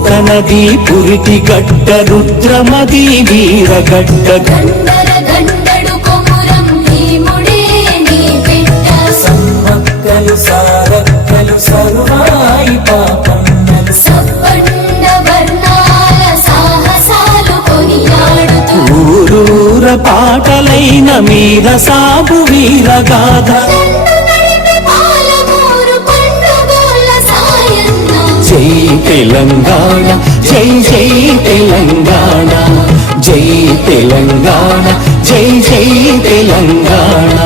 పోతనది పురిటి గడ్డ రుద్రమది బిడ్డ. సమ్మక్కలు సారక్కలు సర్వాయి కొనియాడుతూ. ఊరూర పాటలైన మీర వీరగాథ. తెలంగాణ. జై జై తెలంగాణ. జై తెలంగాణ. జై జై తెలంగాణ.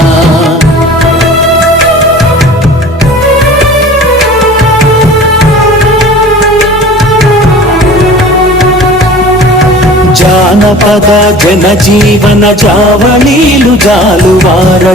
జానపద జనజీవన జావళీలు జాలువార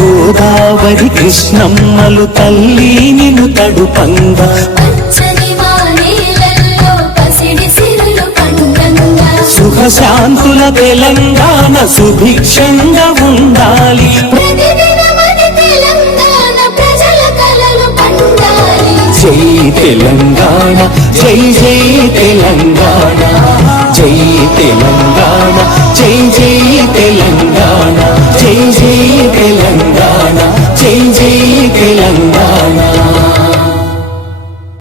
గోదావరి కృష్ణమ్మలు తల్లి తడుపంగా. మానేలల్లో పసిడి సిరులు పండంగా సుఖశాంతుల తెలంగాణ సుభిక్షంగా ఉండాలి. జై తెలంగాణ జై జై తెలంగాణ జై తెలంగాణ జై జై తెలంగాణ.